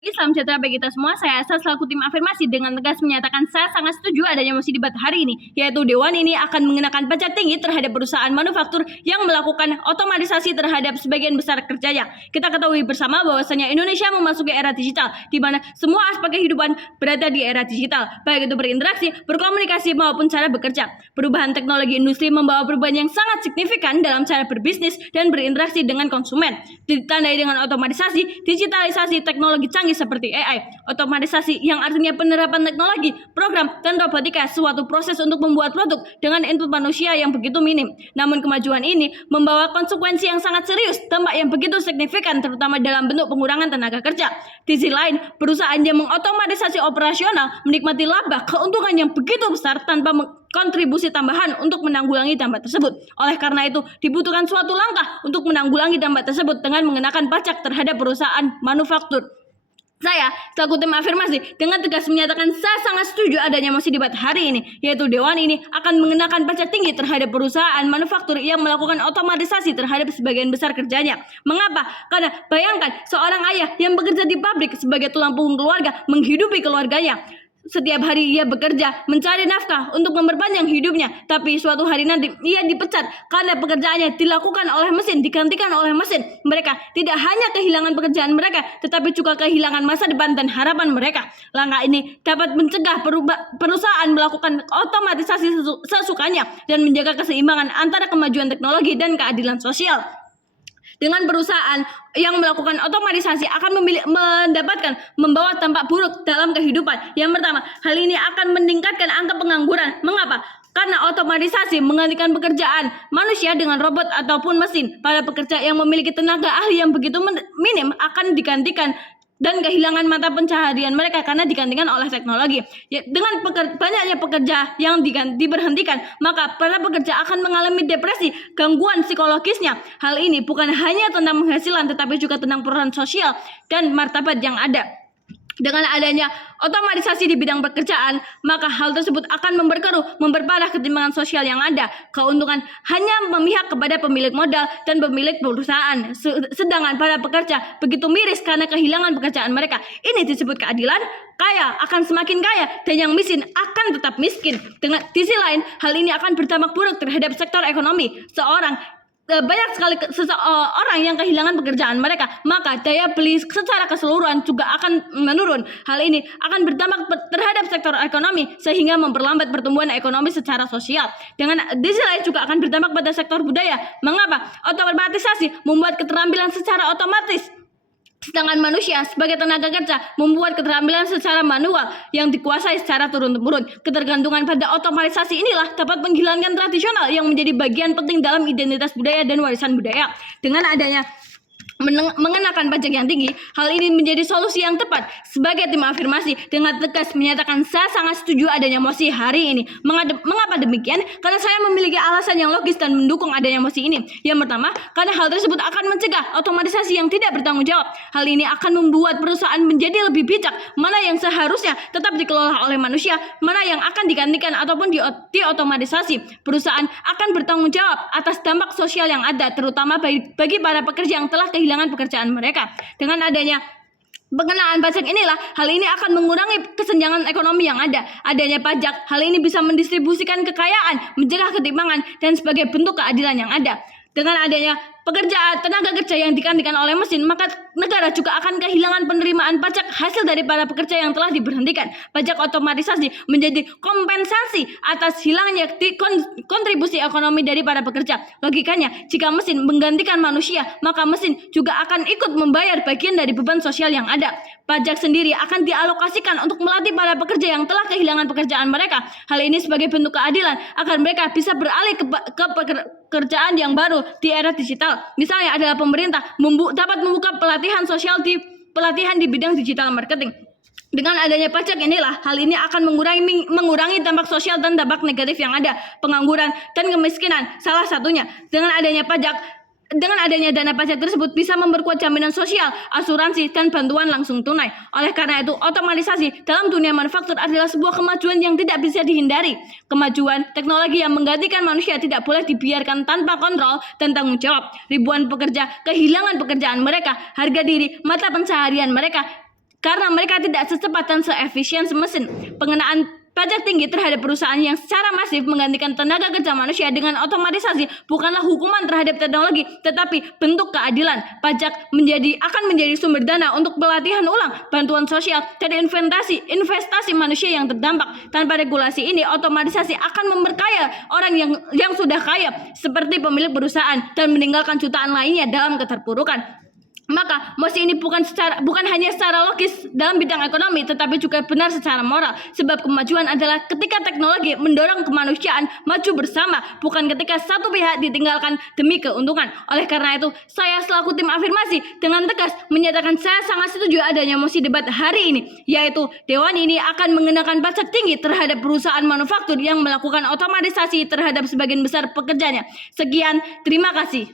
Salam sejahtera bagi kita semua. Saya Asa selaku tim afirmasi dengan tegas menyatakan saya sangat setuju adanya mosi debat hari ini, yaitu Dewan ini akan mengenakan pajak tinggi terhadap perusahaan manufaktur yang melakukan otomatisasi terhadap sebagian besar kerjanya. Kita ketahui bersama bahwasanya Indonesia memasuki era digital, di mana semua aspek kehidupan berada di era digital, baik itu berinteraksi, berkomunikasi maupun cara bekerja. Perubahan teknologi industri membawa perubahan yang sangat signifikan dalam cara berbisnis dan berinteraksi dengan konsumen. Ditandai dengan otomatisasi, digitalisasi, teknologi canggih seperti AI, otomatisasi yang artinya penerapan teknologi, program, dan robotika suatu proses untuk membuat produk dengan input manusia yang begitu minim. Namun kemajuan ini membawa konsekuensi yang sangat serius, dampak yang begitu signifikan terutama dalam bentuk pengurangan tenaga kerja. Di sisi lain, perusahaan yang mengotomatisasi operasional menikmati laba keuntungan yang begitu besar tanpa kontribusi tambahan untuk menanggulangi dampak tersebut. Oleh karena itu, dibutuhkan suatu langkah untuk menanggulangi dampak tersebut dengan mengenakan pajak terhadap perusahaan manufaktur. Saya, selaku tim afirmasi, dengan tegas menyatakan saya sangat setuju adanya mosi debat hari ini, yaitu Dewan ini akan mengenakan pajak tinggi terhadap perusahaan manufaktur yang melakukan otomatisasi terhadap sebagian besar kerjanya. Mengapa? Karena bayangkan seorang ayah yang bekerja di pabrik sebagai tulang punggung keluarga, menghidupi keluarganya. Setiap hari ia bekerja, mencari nafkah untuk memperpanjang hidupnya. Tapi suatu hari nanti ia dipecat karena pekerjaannya dilakukan oleh mesin, digantikan oleh mesin. Mereka tidak hanya kehilangan pekerjaan mereka, tetapi juga kehilangan masa depan dan harapan mereka. Langkah ini dapat mencegah perusahaan melakukan otomatisasi sesukanya dan menjaga keseimbangan antara kemajuan teknologi dan keadilan sosial. Dengan perusahaan yang melakukan otomatisasi akan mendapatkan membawa dampak buruk dalam kehidupan. Yang pertama, hal ini akan meningkatkan angka pengangguran. Mengapa? Karena otomatisasi menggantikan pekerjaan manusia dengan robot ataupun mesin. Para pekerja yang memiliki tenaga ahli yang begitu minim akan digantikan dan kehilangan mata pencaharian mereka karena digantikan oleh teknologi. Dengan banyaknya pekerja yang diberhentikan, maka para pekerja akan mengalami depresi, gangguan psikologisnya. Hal ini bukan hanya tentang penghasilan, tetapi juga tentang peran sosial dan martabat yang ada. Dengan adanya otomatisasi di bidang pekerjaan, maka hal tersebut akan memperparah ketimpangan sosial yang ada. Keuntungan hanya memihak kepada pemilik modal dan pemilik perusahaan, sedangkan para pekerja begitu miris karena kehilangan pekerjaan mereka. Ini disebut keadilan. Kaya akan semakin kaya dan yang miskin akan tetap miskin. Dengan di sisi lain, hal ini akan berdampak buruk terhadap sektor ekonomi. Banyak sekali orang yang kehilangan pekerjaan mereka, maka daya beli secara keseluruhan juga akan menurun. Hal ini akan berdampak terhadap sektor ekonomi sehingga memperlambat pertumbuhan ekonomi secara sosial. Dengan di sisi lain juga akan berdampak pada sektor budaya. Mengapa? Otomatisasi membuat keterampilan secara otomatis, sedangkan manusia sebagai tenaga kerja membuat keterampilan secara manual yang dikuasai secara turun-temurun. Ketergantungan pada otomatisasi inilah dapat menghilangkan tradisional yang menjadi bagian penting dalam identitas budaya dan warisan budaya. Dengan adanya mengenakan pajak yang tinggi, hal ini menjadi solusi yang tepat. Sebagai tim afirmasi, dengan tegas menyatakan saya sangat setuju adanya mosi hari ini. Mengapa demikian? Karena saya memiliki alasan yang logis dan mendukung adanya mosi ini. Yang pertama, karena hal tersebut akan mencegah otomatisasi yang tidak bertanggung jawab. Hal ini akan membuat perusahaan menjadi lebih bijak, mana yang seharusnya tetap dikelola oleh manusia, mana yang akan digantikan ataupun diotomatisasi. Perusahaan akan bertanggung jawab atas dampak sosial yang ada, terutama bagi para pekerja yang telah kehilangan pekerjaan mereka. Dengan adanya pengenaan pajak inilah, hal ini akan mengurangi kesenjangan ekonomi yang ada. Adanya pajak, hal ini bisa mendistribusikan kekayaan, mencegah ketimpangan, dan sebagai bentuk keadilan yang ada. Dengan adanya tenaga kerja yang digantikan oleh mesin, maka negara juga akan kehilangan penerimaan pajak hasil dari para pekerja yang telah diberhentikan. Pajak otomatisasi menjadi kompensasi atas hilangnya kontribusi ekonomi dari para pekerja. Logikanya, jika mesin menggantikan manusia, maka mesin juga akan ikut membayar bagian dari beban sosial yang ada. Pajak sendiri akan dialokasikan untuk melatih para pekerja yang telah kehilangan pekerjaan mereka. Hal ini sebagai bentuk keadilan agar mereka bisa beralih ke pekerjaan yang baru di era digital. Misalnya adalah pemerintah dapat membuka pelatihan di bidang digital marketing. Dengan adanya pajak inilah, hal ini akan mengurangi dampak sosial dan dampak negatif yang ada, pengangguran dan kemiskinan. Salah satunya dengan adanya dana pajak tersebut bisa memperkuat jaminan sosial, asuransi, dan bantuan langsung tunai. Oleh karena itu, otomatisasi dalam dunia manufaktur adalah sebuah kemajuan yang tidak bisa dihindari. Kemajuan teknologi yang menggantikan manusia tidak boleh dibiarkan tanpa kontrol dan tanggung jawab. Ribuan pekerja kehilangan pekerjaan mereka, harga diri, mata pencaharian mereka karena mereka tidak secepat dan seefisien mesin. Pengenaan pajak tinggi terhadap perusahaan yang secara masif menggantikan tenaga kerja manusia dengan otomatisasi bukanlah hukuman terhadap teknologi, tetapi bentuk keadilan. Pajak akan menjadi sumber dana untuk pelatihan ulang, bantuan sosial, dan investasi manusia yang terdampak. Tanpa regulasi ini, otomatisasi akan memperkaya orang yang sudah kaya, seperti pemilik perusahaan, dan meninggalkan jutaan lainnya dalam keterpurukan. Maka mosi ini bukan hanya secara logis dalam bidang ekonomi, tetapi juga benar secara moral. Sebab kemajuan adalah ketika teknologi mendorong kemanusiaan maju bersama, bukan ketika satu pihak ditinggalkan demi keuntungan. Oleh karena itu, saya selaku tim afirmasi dengan tegas menyatakan saya sangat setuju adanya mosi debat hari ini, yaitu Dewan ini akan mengenakan pajak tinggi terhadap perusahaan manufaktur yang melakukan otomatisasi terhadap sebagian besar pekerjanya. Sekian, terima kasih.